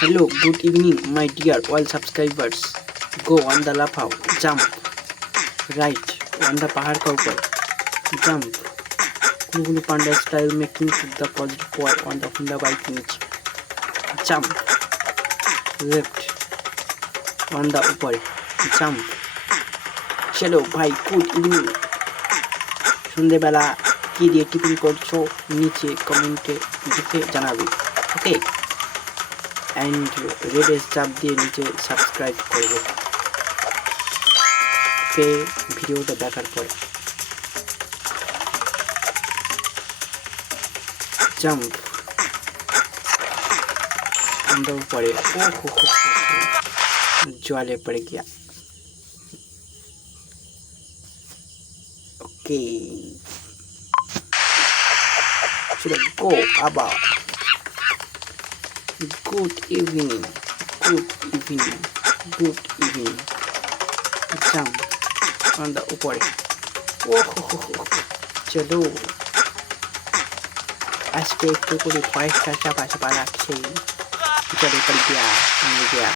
Hello, good evening, my dear all subscribers. Go on the lafao, jump. Right, on the pahar ka upar, jump. Kulu Kulu Panda style making to the positive boy on the Honda bike niche. Jump. Left, on the upar, jump. চলো ভাই good evening. সন্ধেবেলা কি দিয়ে tiffin করছো নিচে কমেন্টে লিখে জানাবে, ওকে। অ্যান্ড রেড চাপ দিয়ে নিচে সাবস্ক্রাইব করবে ভিডিওটা দেখার পরে। জাম্প अंदर ऊपर ज्वाले पड़ गया। ओके चलो गो अब good evening good evening good evening jump on the ऊपर। चलो আজকে একটু করে ভয়েসটা চাপা চাপা রাখছি। চলো পড়ে গিয়া